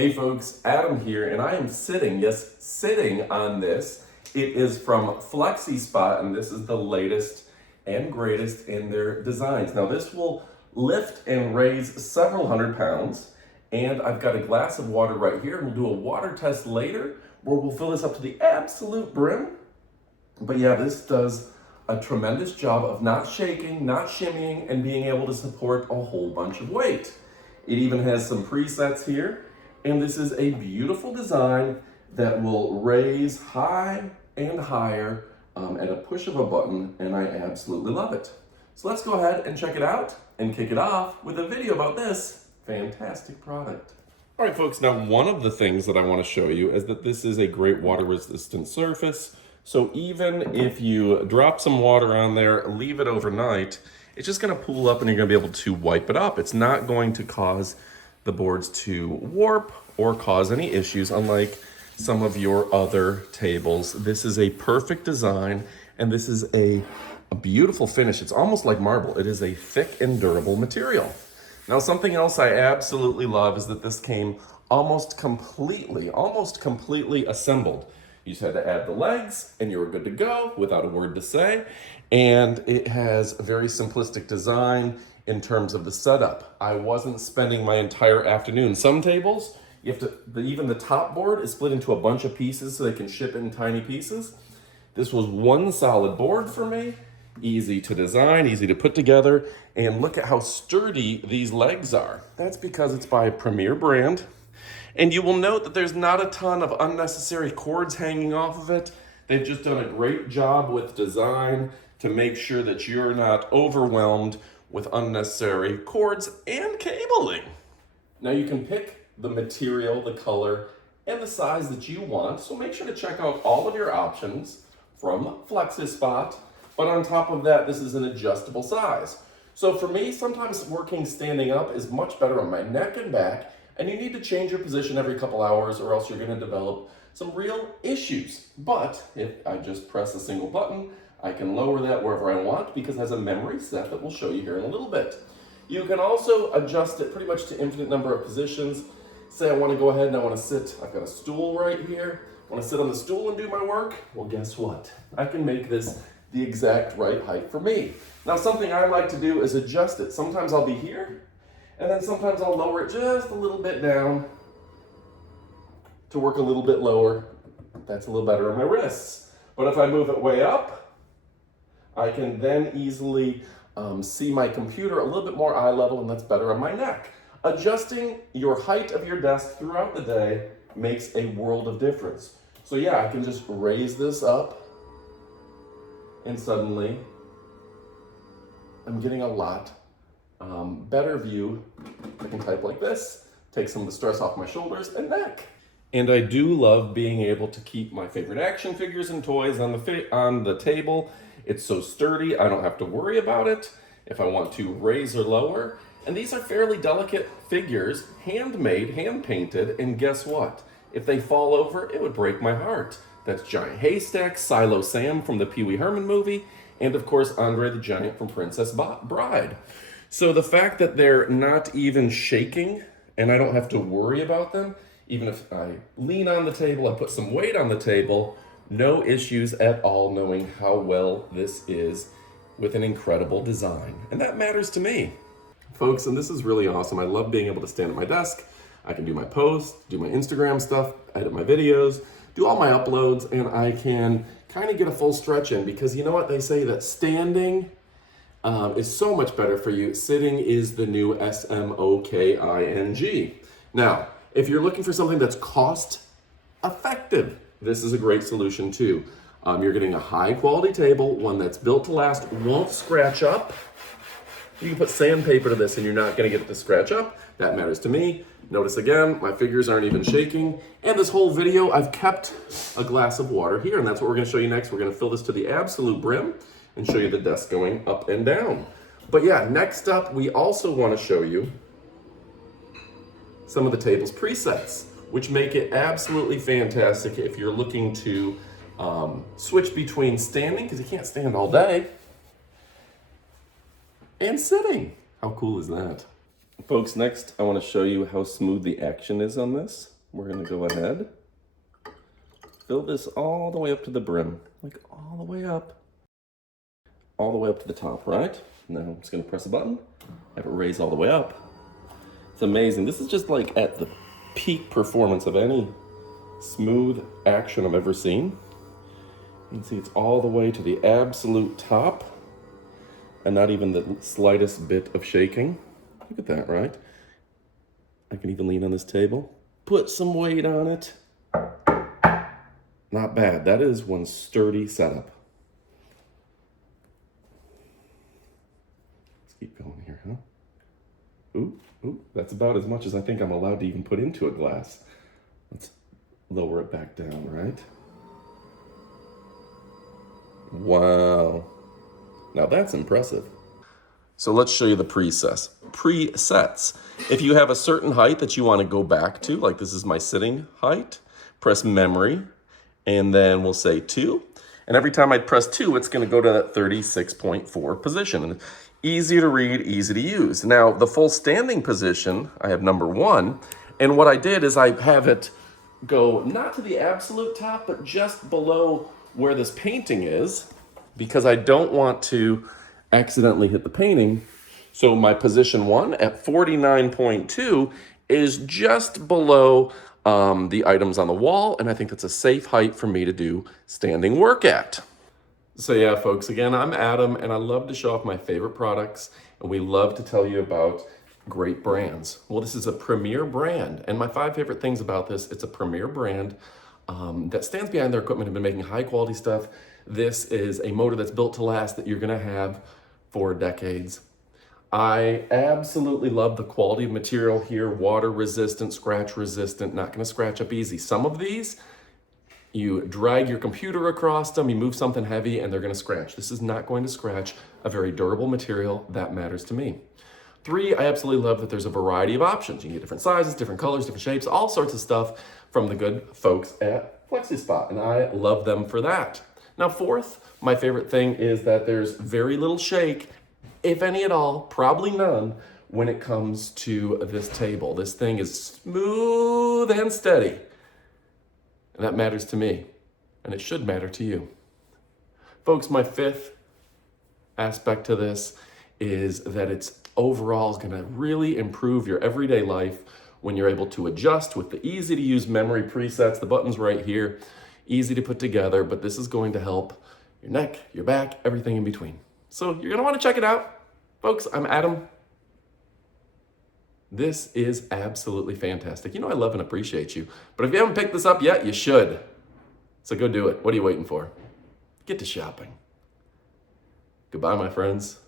Hey folks, Adam here, and I am sitting on this. It is from FlexiSpot, and this is the latest and greatest in their designs. Now this will lift and raise several hundred pounds, and I've got a glass of water right here. We'll do a water test later, where we'll fill this up to the absolute brim. But yeah, this does a tremendous job of not shaking, not shimmying, and being able to support a whole bunch of weight. It even has some presets here. And this is a beautiful design that will raise high and higher at a push of a button, and I absolutely love it. So let's go ahead and check it out and kick it off with a video about this fantastic product. All right, folks, now one of the things that I want to show you is that this is a great water-resistant surface. So even if you drop some water on there, leave it overnight, it's just going to pool up and you're going to be able to wipe it up. It's not going to cause the boards to warp or cause any issues, unlike some of your other tables. This is a perfect design, and this is a beautiful finish. It's almost like marble. It is a thick and durable material. Now, something else I absolutely love is that this came almost completely assembled. You just had to add the legs and you were good to go without a word to say. And it has a very simplistic design in terms of the setup. I wasn't spending my entire afternoon. Some tables, you have to, even the top board is split into a bunch of pieces so they can ship in tiny pieces. This was one solid board for me, easy to design, easy to put together, and look at how sturdy these legs are. That's because it's by a premier brand. And you will note that there's not a ton of unnecessary cords hanging off of it. They've just done a great job with design to make sure that you're not overwhelmed with unnecessary cords and cabling. Now you can pick the material, the color, and the size that you want, so make sure to check out all of your options from FlexiSpot. But on top of that, this is an adjustable size. So for me, sometimes working standing up is much better on my neck and back, and you need to change your position every couple hours or else you're gonna develop some real issues. But if I just press a single button, I can lower that wherever I want because it has a memory set that we'll show you here in a little bit. You can also adjust it pretty much to infinite number of positions. Say I want to go ahead and I want to sit, I've got a stool right here. I want to sit on the stool and do my work. Well, guess what? I can make this the exact right height for me. Now, something I like to do is adjust it. Sometimes I'll be here, and then sometimes I'll lower it just a little bit down to work a little bit lower. That's a little better on my wrists. But if I move it way up, I can then easily see my computer a little bit more eye level, and that's better on my neck. Adjusting your height of your desk throughout the day makes a world of difference. So yeah, I can just raise this up, and suddenly I'm getting a lot better view. I can type like this, take some of the stress off my shoulders and neck. And I do love being able to keep my favorite action figures and toys on the table. It's so sturdy, I don't have to worry about it if I want to raise or lower. And these are fairly delicate figures, handmade, hand-painted, and guess what? If they fall over, it would break my heart. That's Giant Haystack, Silo Sam from the Pee Wee Herman movie, and of course, Andre the Giant from Princess Bride. So the fact that they're not even shaking, and I don't have to worry about them, even if I lean on the table, I put some weight on the table, no issues at all knowing how well this is with an incredible design. And that matters to me. Folks, and this is really awesome. I love being able to stand at my desk. I can do my posts, do my Instagram stuff, edit my videos, do all my uploads, and I can kind of get a full stretch in because you know what? They say that standing is so much better for you. Sitting is the new SMOKING. Now, if you're looking for something that's cost effective, this is a great solution too. You're getting a high quality table, one that's built to last, won't scratch up. You can put sandpaper to this and you're not gonna get it to scratch up. That matters to me. Notice again, my fingers aren't even shaking. And this whole video, I've kept a glass of water here, and that's what we're gonna show you next. We're gonna fill this to the absolute brim and show you the desk going up and down. But yeah, next up, we also wanna show you some of the table's presets, which make it absolutely fantastic if you're looking to switch between standing, because you can't stand all day, and sitting. How cool is that? Folks, next I want to show you how smooth the action is on this. We're going to go ahead, fill this all the way up to the brim, like all the way up to the top, right? Now I'm just going to press a button, have it raise all the way up. It's amazing. This is just like at the peak performance of any smooth action I've ever seen. You can see it's all the way to the absolute top and not even the slightest bit of shaking. Look at that, right? I can even lean on this table, put some weight on it. Not bad. That is one sturdy setup. Let's keep going here, huh? Ooh, that's about as much as I think I'm allowed to even put into a glass. Let's lower it back down, right? Wow. Now that's impressive. So let's show you the presets. If you have a certain height that you want to go back to, like this is my sitting height, press memory, and then we'll say 2. And every time I press 2, it's going to go to that 36.4 position. And easy to read, easy to use. Now, the full standing position, I have number 1. And what I did is I have it go not to the absolute top, but just below where this painting is, because I don't want to accidentally hit the painting. So my position 1 at 49.2 is just below the items on the wall, and I think that's a safe height for me to do standing work at. So yeah, folks, again, I'm Adam, and I love to show off my favorite products, and we love to tell you about great brands. Well, this is a premier brand, and my 5 favorite things about this, it's a premier brand that stands behind their equipment and been making high quality stuff. This is a motor that's built to last that you're gonna have for decades. I absolutely love the quality of material here, water resistant, scratch resistant, not gonna scratch up easy. Some of these, you drag your computer across them, you move something heavy, and they're gonna scratch. This is not going to scratch. A very durable material, that matters to me. 3, I absolutely love that there's a variety of options. You can get different sizes, different colors, different shapes, all sorts of stuff from the good folks at FlexiSpot, and I love them for that. Now 4th, my favorite thing is that there's very little shake, if any at all, probably none, when it comes to this table. This thing is smooth and steady, and that matters to me, and it should matter to you. Folks, my 5th aspect to this is that it's overall gonna really improve your everyday life when you're able to adjust with the easy to use memory presets, the buttons right here, easy to put together, but this is going to help your neck, your back, everything in between. So you're gonna wanna check it out. Folks, I'm Adam. This is absolutely fantastic. You know I love and appreciate you, but if you haven't picked this up yet, you should. So go do it. What are you waiting for? Get to shopping. Goodbye, my friends.